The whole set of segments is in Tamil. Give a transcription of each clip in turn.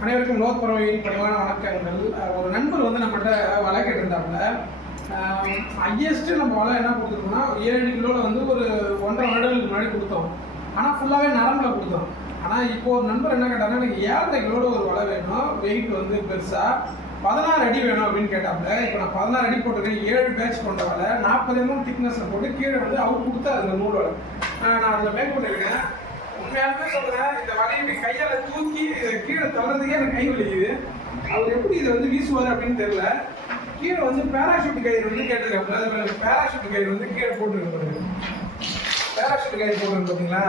அனைவருக்கும் லோக் பறவையின் பணிவான வணக்கங்கள். ஒரு நண்பர் வந்து நம்மகிட்ட வலை கேட்டிருந்தாப்புல. ஹையஸ்ட்டு நம்ம வலை என்ன கொடுத்துருக்கோம்னா 7 கிலோவில் வந்து ஒரு 1.5 வருடங்களுக்கு முன்னாடி கொடுத்தோம். ஆனால் ஃபுல்லாகவே நரம்பில் கொடுத்தோம். ஆனால் இப்போ ஒரு நண்பர் என்ன கேட்டாங்கன்னா, எனக்கு 7.5 கிலோட ஒரு வலை வேணும், வெயிட் வந்து பெருசாக 16 அடி வேணும் அப்படின்னு கேட்டாப்புல. இப்போ நான் 16 அடி போட்டிருக்கேன், 7 பேட்ச் கொண்ட வலை 40 mm திக்னஸில் போட்டு கீழே வந்து அவர் கொடுத்தாரு அந்த நூல் வலை. நான் அதில் மேக் பண்ணியிருக்கேன். உண்மையாலுமே சொல்கிறேன், இந்த வலையை இப்படி கையால் தூக்கி கீழே தள்ளுறதுக்கே எனக்கு கை வலிக்குது. அவர் எப்படி இதை வந்து வீசுவார் அப்படின்னு தெரியல. கீழே வந்து பேராஷூட் கயிறு வந்து கேட்டிருக்காப்புல. அதில் பேராஷூட் கயிறு வந்து கீழே போட்டுருக்கு. பேராஷூட் கயிறு போட்டுருக்கு பார்த்தீங்களா?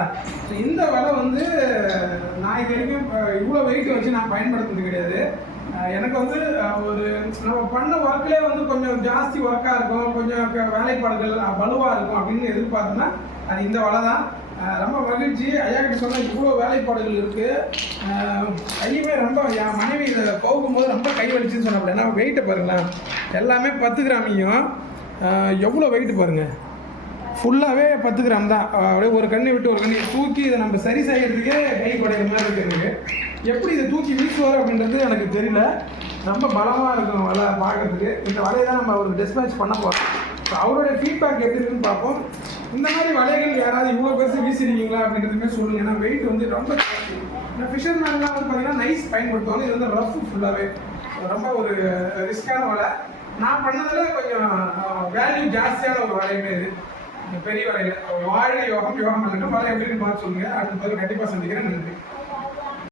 ஸோ இந்த வலை வந்து நான் இது வரைக்கும் இவ்வளோ வெயிட் வச்சு நான் பயன்படுத்துறது கிடையாது. எனக்கு வந்து ஒரு நம்ம பண்ண ஒர்க்லேயே வந்து கொஞ்சம் ஜாஸ்தி ஒர்க்காக இருக்கும், கொஞ்சம் வேலைப்பாடுகள் வலுவாக இருக்கும் அப்படின்னு எதிர்பார்த்தோன்னா அது இந்த வலை தான். ரொம்ப மகிழ்ச்சி. ஐயா கிட்ட சொன்னால் இவ்வளோ வேலைப்பாடுகள் இருக்குது. கையுமே ரொம்ப என் மனைவி இதை போகும்போது ரொம்ப கை வலிச்சுன்னு சொன்னாப்புல. ஏன்னா வெயிட்டை பாருங்களேன், எல்லாமே 10 கிராமையும் எவ்வளோ வெயிட்டு பாருங்கள், ஃபுல்லாகவே 10 கிராம் தான். அப்படியே ஒரு கண்ணி விட்டு ஒரு கண்ணி தூக்கி இதை நம்ம சரி செய்கிறதுக்கே கை குறைகிற மாதிரி இருக்குது எனக்கு. எப்படி இதை தூக்கி வீசுவார் அப்படின்றது எனக்கு தெரியல. ரொம்ப பலமாக இருக்கும் வலை பார்க்குறதுக்கு. இந்த வலையை தான் நம்ம அவருக்கு டிஸ்பேச் பண்ண போகிறோம். ஸோ அவருடைய ஃபீட்பேக் எப்படி இருக்குன்னு பார்ப்போம். இந்த மாதிரி வலைகள் யாராவது இவ்வளோ பெருசு வீசிருக்கீங்களா அப்படின்றதுமே சொல்லுங்கள். ஏன்னா வெயிட் வந்து ரொம்ப ஜாஸ்தி. ஏன்னா ஃபிஷர்மேன்லாம் வந்து பார்த்தீங்கன்னா நைஸ் பயன்படுத்துவாங்க. இது வந்து ரஃப் ஃபுல்லாகவே ரொம்ப ஒரு ரிஸ்க்கான வலை. நான் பண்ணதில் கொஞ்சம் வேல்யூ ஜாஸ்தியான ஒரு வலையுமே இது. பெரிய வலையில் வாழ்க யோகம் யோகம் பண்ணட்டும். வலை எப்படின்னு பார்த்து சொல்லுங்கள். அடுத்த பிறகு கண்டிப்பாக சந்திக்கிறேன். நன்றி.